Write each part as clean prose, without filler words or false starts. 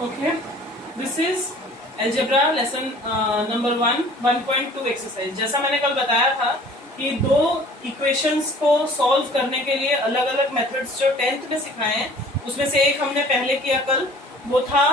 Okay, this is algebra lesson number 1.2 exercise. जैसा मैंने कल बताया था कि दो इक्वेशंस को सॉल्व करने के लिए अलग अलग मेथड्स जो 10th में सिखाए हैं, उसमें से एक हमने पहले किया कल, वो था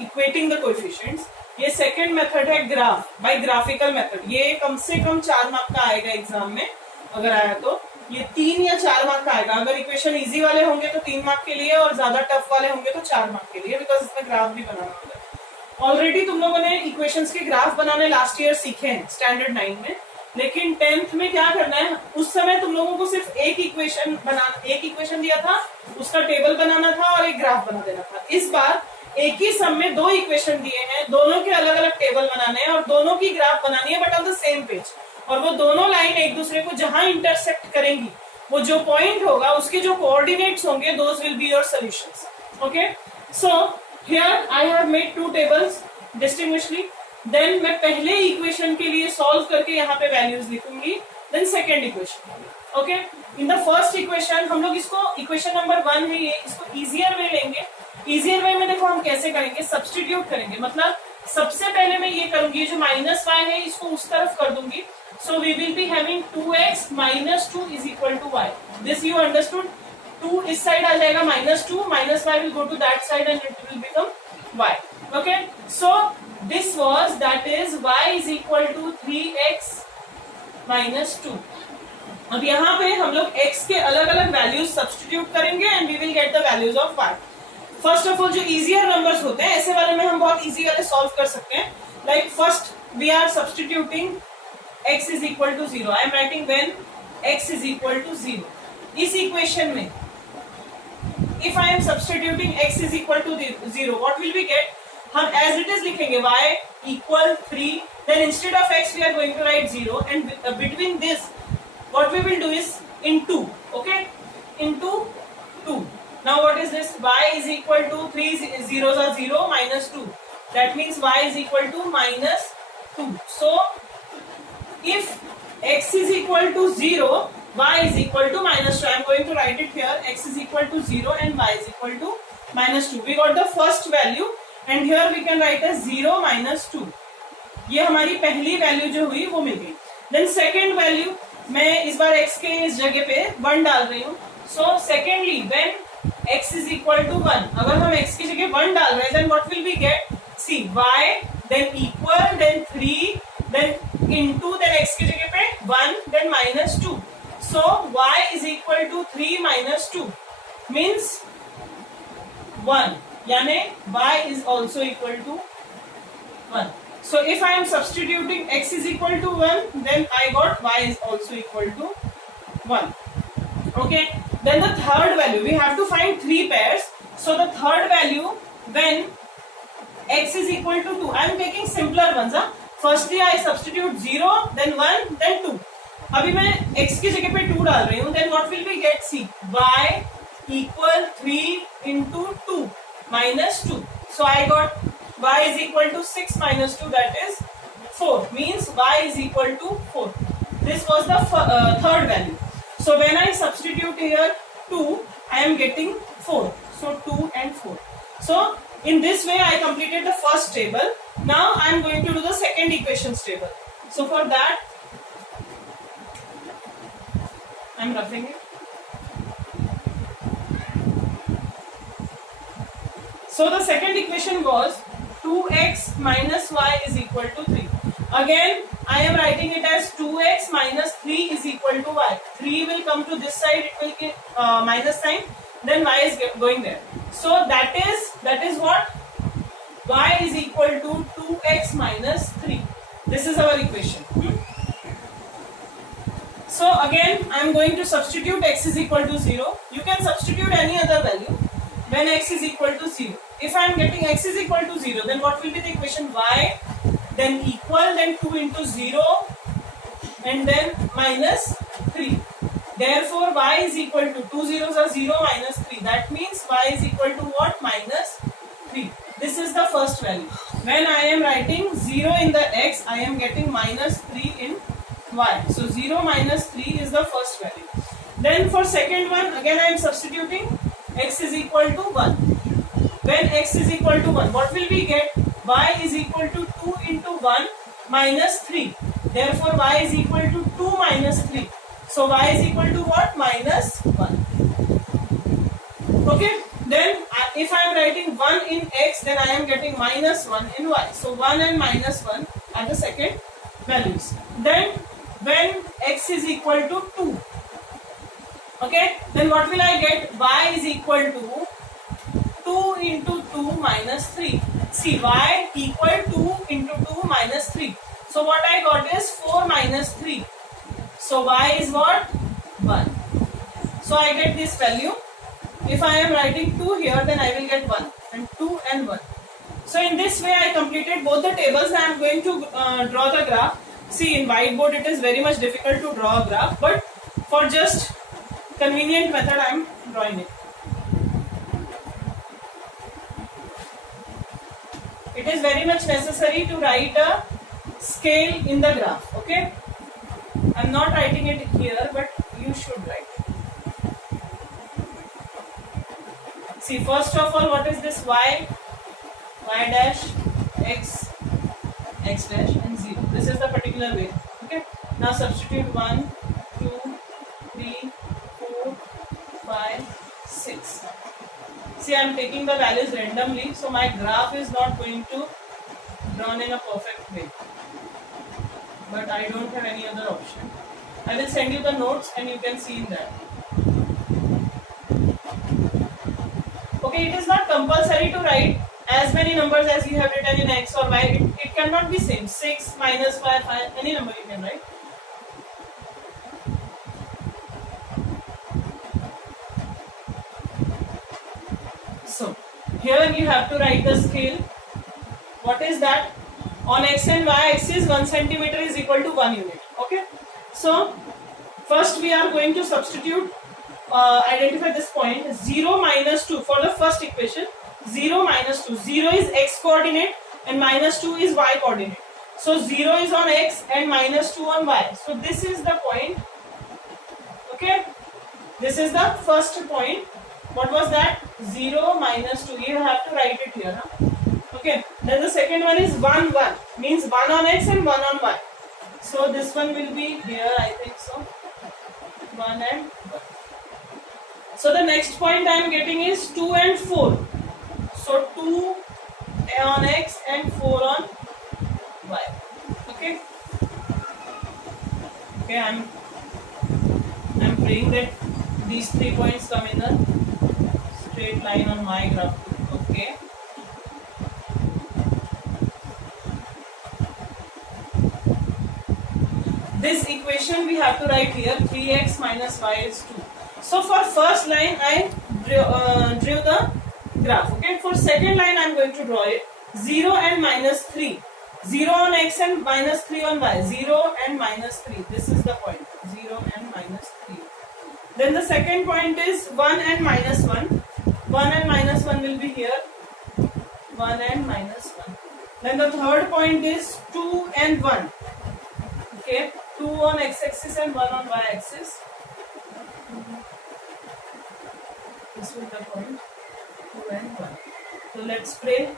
इक्वेटिंग द कोएफिशिएंट्स। ये सेकंड मेथड है ग्राफ बाय ग्राफिकल मेथड। ये कम से कम 4 मार्क का आएगा एग्जाम में, अगर आया तो ये 3 या 4 मार्क का आएगा। अगर इक्वेशन इजी वाले होंगे तो 3 मार्क के लिए, और ज्यादा टफ वाले होंगे तो 4 मार्क के लिए, बिकॉज इसमें ग्राफ भी बनाना होता है। ऑलरेडी तुम लोगों ने इक्वेशंस के ग्राफ बनाने लास्ट ईयर सीखे हैं स्टैंडर्ड 9 में, लेकिन 10th में क्या करना है, उस समय तुम लोगों को सिर्फ एक इक्वेशन दिया था, उसका टेबल बनाना था और एक ग्राफ बना देना था। इस बार एक ही सम में 2 इक्वेशन दिए हैं, दोनों के अलग अलग टेबल बनाने हैं और दोनों की ग्राफ बनानी है, but on the same page. और वो दोनों लाइन एक दूसरे को जहां इंटरसेक्ट करेंगी, वो जो पॉइंट होगा उसके जो कोऑर्डिनेट्स होंगे, those will be your solutions. Okay, so here I have made 2 tables distinguishly. Then मैं पहले इक्वेशन के लिए सॉल्व करके यहाँ पे वैल्यूज लिखूंगी, then second equation. Okay, in the first equation हम लोग इसको, इक्वेशन नंबर 1 है ये, इसको इजियर वे लेंगे। इजियर वे में देखो हम कैसे करेंगे, सब्स्टिट्यूट करेंगे। मतलब सबसे पहले मैं ये करूंगी, जो माइनस y है इसको उस तरफ कर दूंगी। So we will be having 2x minus 2 is equal to y. This you understood? 2 इस साइड आ जाएगा -2, minus y will go to that side and it will become y. Okay? So this was, that is y is equal to 3x minus 2. अब यहाँ पे हम लोग x के अलग अलग वैल्यूज सब्स्टिट्यूट करेंगे and we will get the values of y. First of all जो इजियर नंबर्स होते हैं, ऐसे वाले में हम बहुत इजी वाले सॉल्व कर सकते हैं। Like first we are substituting x is equal to 0. I am writing when x is equal to 0. इस इक्वेशन में if I am substituting x is equal to 0, what will we get? हम as it is लिखेंगे y equal 3. Then instead of x we are going to write 0, and between this what we will do is into. Okay, into 2. Now what is this? Y is equal to 3 zeros are 0 minus 2. That means y is equal to minus 2. So if x is equal to 0, y is equal to minus 2. I am going to write it here. X is equal to 0 and y is equal to minus 2. We got the first value and here we can write as 0 minus 2. ये हमारी पहली value जो हुई वो मिल गई। Then second value, मैं इस बार x के इस जगह पे 1 डाल रही हूँ। So secondly, when x is equal to 1, अगर हम x की जगह 1 डाल रहे हैं, then what will we get? See, y, then equal, then 3, then into, then x की जगह पे 1, then minus 2. So y is equal to 3 minus 2 means 1. यानी y is also equal to 1. So if I am substituting x is equal to 1, then I got y is also equal to 1. Okay. Then the third value, we have to find 3 pairs. So the third value, when x is equal to 2, I am taking simpler ones. Firstly I substitute 0, then 1, then 2. अभी मैं x की जगह पे 2 डाल रही हूँ, then what will we get? See, y equal 3 into 2 minus 2. So I got y is equal to 6 minus 2, that is 4. Means y is equal to 4. This was the third value. So when I substitute here 2, I am getting 4. So 2 and 4. So in this way I completed the first table. Now I am going to do the second equations table. So for that I am roughing it. So the second equation was 2x minus y is equal to 3. Again I am writing it as 2x minus 3 is equal to y. 3 will come to this side, it will get minus sign, then y is going there. So that is what? Y is equal to 2x minus 3. This is our equation. So again I am going to substitute x is equal to 0. You can substitute any other value when x is equal to 0. If I am getting x is equal to 0, then what will be the equation? Y, then equal, then 2 into 0, and then minus 3. Therefore y is equal to 2 zeros are 0 minus 3. That means y is equal to what? Minus 3. This is the first value. When I am writing 0 in the x, I am getting minus 3 in y. So 0 minus 3 is the first value. Then for second one, again I am substituting x is equal to 1. when x is equal to 1, what will we get? Y is equal to 2 into 1 minus 3. Therefore y is equal to 2 minus 3. So y is equal to what? Minus 1. Okay, then if I am writing 1 in x, then I am getting minus 1 in y. So 1 and minus 1 are the second values. Then when x is equal to 2, okay, then what will I get? Y is equal to 2 into 2 minus 3. See, y equal 2 into 2 minus 3. So what I got is 4 minus 3. So y is what? 1. So I get this value. If I am writing 2 here, then I will get 1 and 2 and 1. So in this way I completed both the tables. I am going to draw the graph. See, in whiteboard it is very much difficult to draw a graph, but for just convenient method I am drawing it. It is very much necessary to write a scale in the graph. Okay, I am not writing it here, but you should write. See, first of all, what is this? Y dash, x dash and 0. This is the particular way. Okay, now substitute 1, 2, 3, 4, 5, 6. See, I am taking the values randomly, so my graph is not going to drawn in a perfect way. But I don't have any other option. I will send you the notes and you can see in that. Okay, it is not compulsory to write as many numbers as you have written in x or y. It cannot be same. 6, minus 5, any number you can write. So, here you have to write the scale. What is that? On x and y axis, 1 centimeter is equal to 1 unit. Okay. So, first we are going to substitute, identify this point, 0 minus 2 for the first equation. 0 minus 2. 0 is x coordinate and minus 2 is y coordinate. So, 0 is on x and minus 2 on y. So, this is the point. Okay. This is the first point. What was that? 0 minus 2. You have to write it here. Huh? Okay. Then the second one is 1, 1. Means 1 on x and 1 on y. So this one will be here, I think so. 1 and 1. So the next point I am getting is 2 and 4. So 2 on x and 4 on y. Okay. Okay. I'm praying that these 3 points come in a straight line on my graph. Okay. This equation we have to write here, 3x minus y is 2. So for first line I drew the graph. Okay. For second line I am going to draw it. 0 and minus 3. 0 on x and minus 3 on y. 0 and minus 3. This is the point. 0 and minus 3. Then the second point is 1 and minus 1. 1 and minus 1 will be here. 1 and minus 1. Then the third point is 2 and 1. Okay. 2 on x-axis and 1 on y-axis. This will be the point. 2 and 1. So let's pray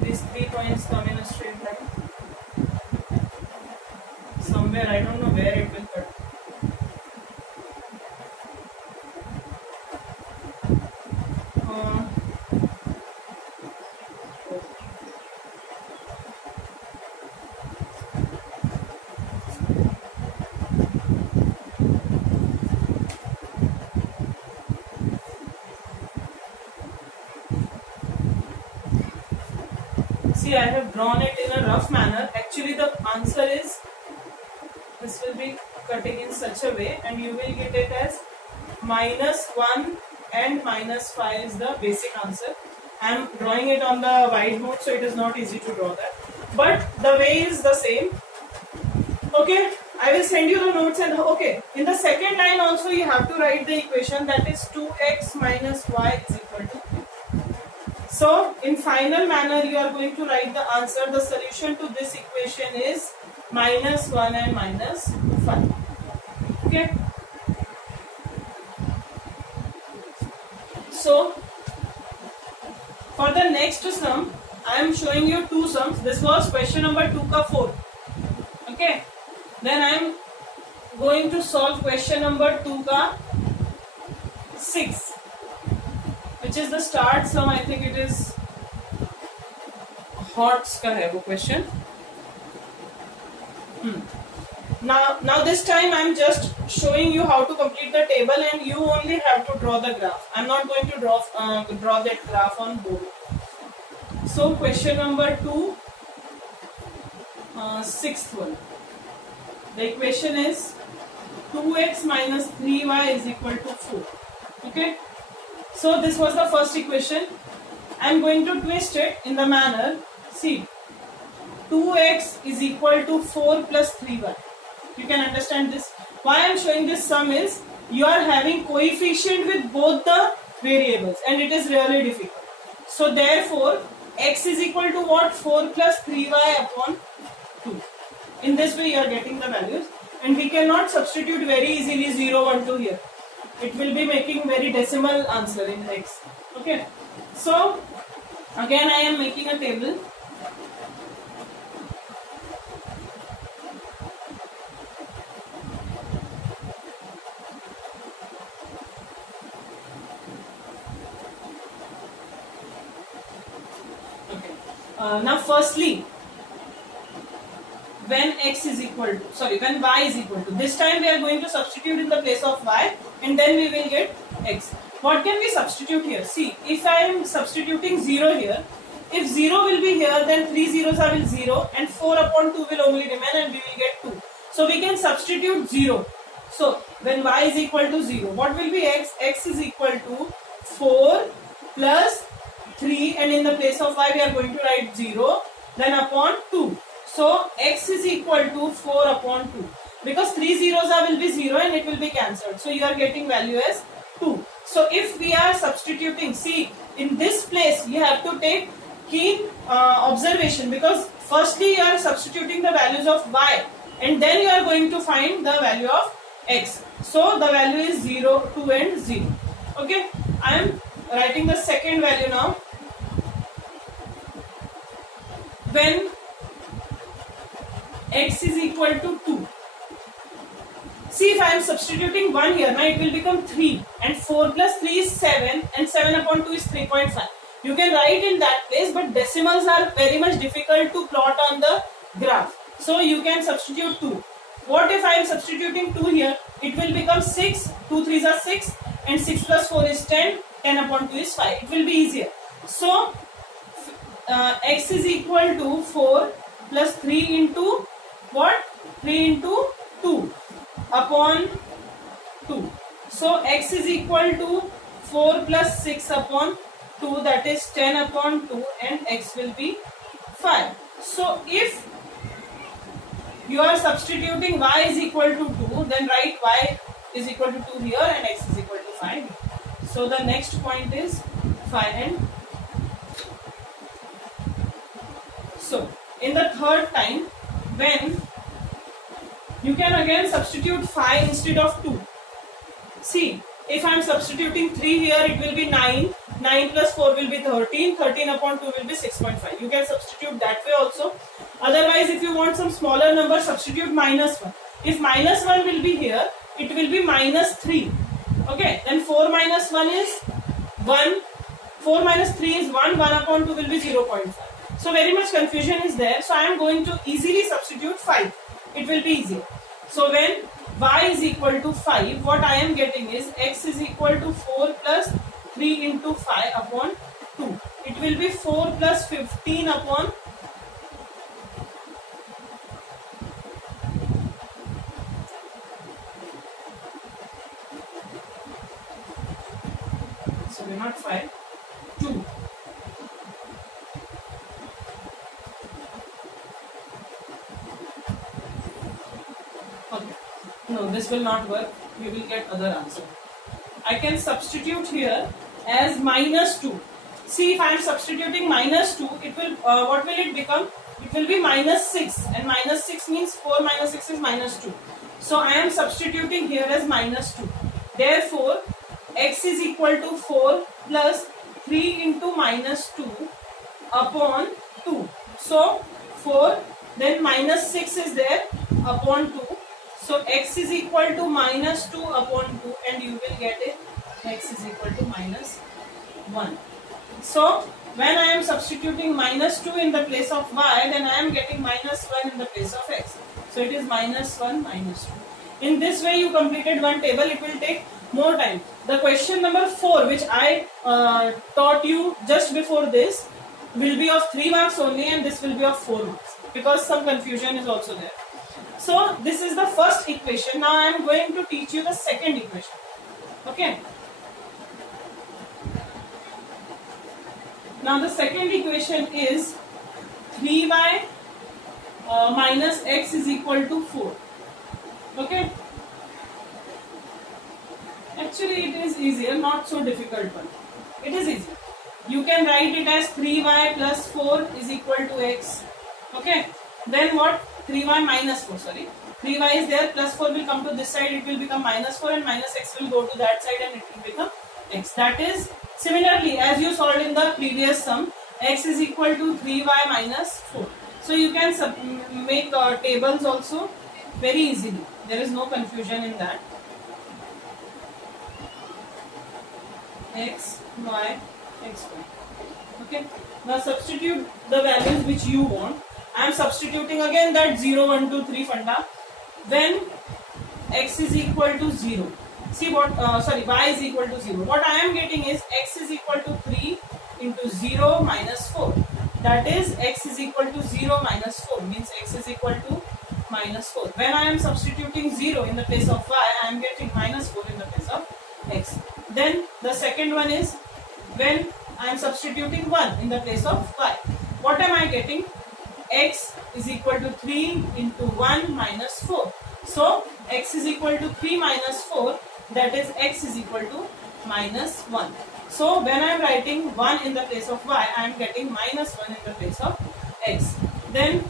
these 3 points come in a straight line. Somewhere, I don't know where it will cut. See, I have drawn it in a rough manner. Actually, the answer is, this will be cutting in such a way and you will get it as minus 1 and minus 5 is the basic answer. I am drawing it on the whiteboard, so it is not easy to draw that. But the way is the same. Okay, I will send you the notes and okay. In the second line also you have to write the equation, that is 2x minus y is equal to 3. So, in final manner, you are going to write the answer. The solution to this equation is minus 1 and minus 5. Okay. So, For the next sum, I am showing you two sums. This was question number 2 ka 4. Okay. Then I am going to solve question number 2 ka 6, which is the start sum. I think it is HOTS ka hai wo question. Now this time I am just showing you how to complete the table, and you only have to draw the graph. I am not going to draw that graph on board. So question number 2, sixth one. The equation is 2x minus 3y is equal to 4. Okay. So this was the first equation. I am going to twist it in the manner, see, 2x is equal to 4 plus 3y. You can understand this. Why I am showing this sum is, you are having coefficient with both the variables and it is really difficult. So therefore, x is equal to what? 4 plus 3y upon 2. In this way you are getting the values, and we cannot substitute very easily 0, 1, 2 here. It will be making very decimal answer in x. Okay. So again I am making a table. Now firstly, when y is equal to, this time we are going to substitute in the place of y, and then we will get x. What can we substitute here? See, if I am substituting 0 here, if 0 will be here, then 3 zeros are 0 and 4 upon 2 will only remain and we will get 2. So we can substitute 0. So when y is equal to 0, what will be x? X is equal to 4 plus 3, and in the place of y we are going to write 0, then upon 2. So x is equal to 4 upon 2. Because 3 zeros will be 0 and it will be cancelled. So you are getting value as 2. So if we are substituting, see, in this place you have to take keen observation, because firstly you are substituting the values of y and then you are going to find the value of x. So the value is 0, 2 and 0. Okay, I am writing the second value now. When x is equal to 2. See, if I am substituting 1 here, now it will become 3, and 4 plus 3 is 7 and 7 upon 2 is 3.5. You can write in that place, but decimals are very much difficult to plot on the graph. So you can substitute 2. What if I am substituting 2 here? It will become 6, 2 3s are 6 and 6 plus 4 is 10, 10 upon 2 is 5. It will be easier. So x is equal to 4 plus 3 into what? 3 into 2 upon 2. So x is equal to 4 plus 6 upon 2, that is 10 upon 2, and x will be 5. So if you are substituting y is equal to 2, then write y is equal to 2 here and x is equal to 5. So the next point is 5 and so in the third time, when you can again substitute 5 instead of 2. See, if I am substituting 3 here, it will be 9. 9 plus 4 will be 13. 13 upon 2 will be 6.5. You can substitute that way also. Otherwise, if you want some smaller number, substitute minus 1. If minus 1 will be here, it will be minus 3. Okay, then 4 minus 1 is 1. 4 minus 3 is 1. 1 upon 2 will be 0.5. So very much confusion is there. So I am going to easily substitute 5. It will be easier. So when y is equal to 5, what I am getting is x is equal to 4 plus 3 into 5 upon 2. It will be 4 plus 15 upon 5, 2. Okay. No, this will not work. We will get other answer. I can substitute here as minus 2. See, if I am substituting minus 2, it will what will it become? It will be minus 6, and minus 6 means 4 minus 6 is minus 2. So I am substituting here as minus 2. Therefore, x is equal to 4 plus 3 into minus 2 upon 2. So 4, then minus 6 is there upon 2. So x is equal to minus 2 upon 2, and you will get it x is equal to minus 1. So when I am substituting minus 2 in the place of y, then I am getting minus 1 in the place of x. So it is minus 1 minus 2. In this way you completed one table. It will take more time. The question number 4, which I taught you just before this, will be of 3 marks only, and this will be of 4 marks, because some confusion is also there. So this is the first equation. Now I am going to teach you the second equation. Okay. Now the second equation is 3y minus x is equal to 4. Okay. Actually it is easier, not so difficult one. It is easy. You can write it as 3y plus 4 is equal to x. Okay. Then what? 3y minus 4, sorry. 3y is there, plus 4 will come to this side, it will become minus 4, and minus x will go to that side and it will become x. That is, similarly, as you solved in the previous sum, x is equal to 3y minus 4. So you can make tables also very easily. There is no confusion in that. X, y, x, y. Okay. Now substitute the values which you want. I am substituting again that 0, 1, 2, 3 funda. When x is equal to 0. See what, y is equal to 0. What I am getting is x is equal to 3 into 0 minus 4. That is, x is equal to 0 minus 4, means x is equal to minus 4. When I am substituting 0 in the place of y, I am getting minus 4 in the place of x. Then the second one is when I am substituting 1 in the place of y. What am I getting? X is equal to 3 into 1 minus 4. So x is equal to 3 minus 4, that is x is equal to minus 1. So when I am writing 1 in the place of y, I am getting minus 1 in the place of x. Then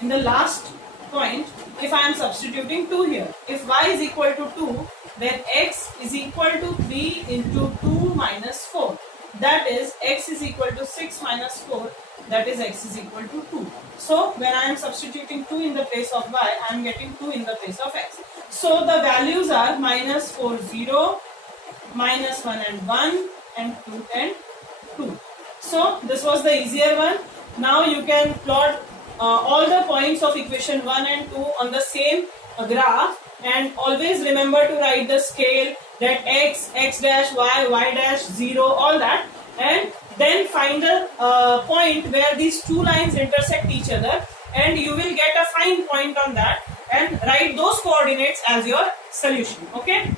in the last point, if I am substituting 2 here, if y is equal to 2, then x is equal to 3 into 2 minus 4. That is, x is equal to 6 minus 4, that is x is equal to 2. So when I am substituting 2 in the place of y, I am getting 2 in the place of x. So the values are minus 4, 0, minus 1 and 1, and 2 and 2. So this was the easier one. Now you can plot all the points of equation 1 and 2 on the same graph, and always remember to write the scale, that x, x dash, y dash, 0, all that, and then find a point where these two lines intersect each other, and you will get a fine point on that, and write those coordinates as your solution. Okay.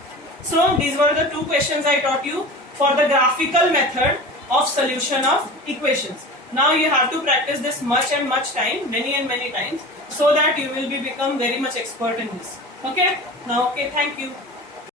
So these were the two questions I taught you for the graphical method of solution of equations. Now you have to practice this much and much time, many and many times, so that you will become very much expert in this. Okay. Now, okay, thank you.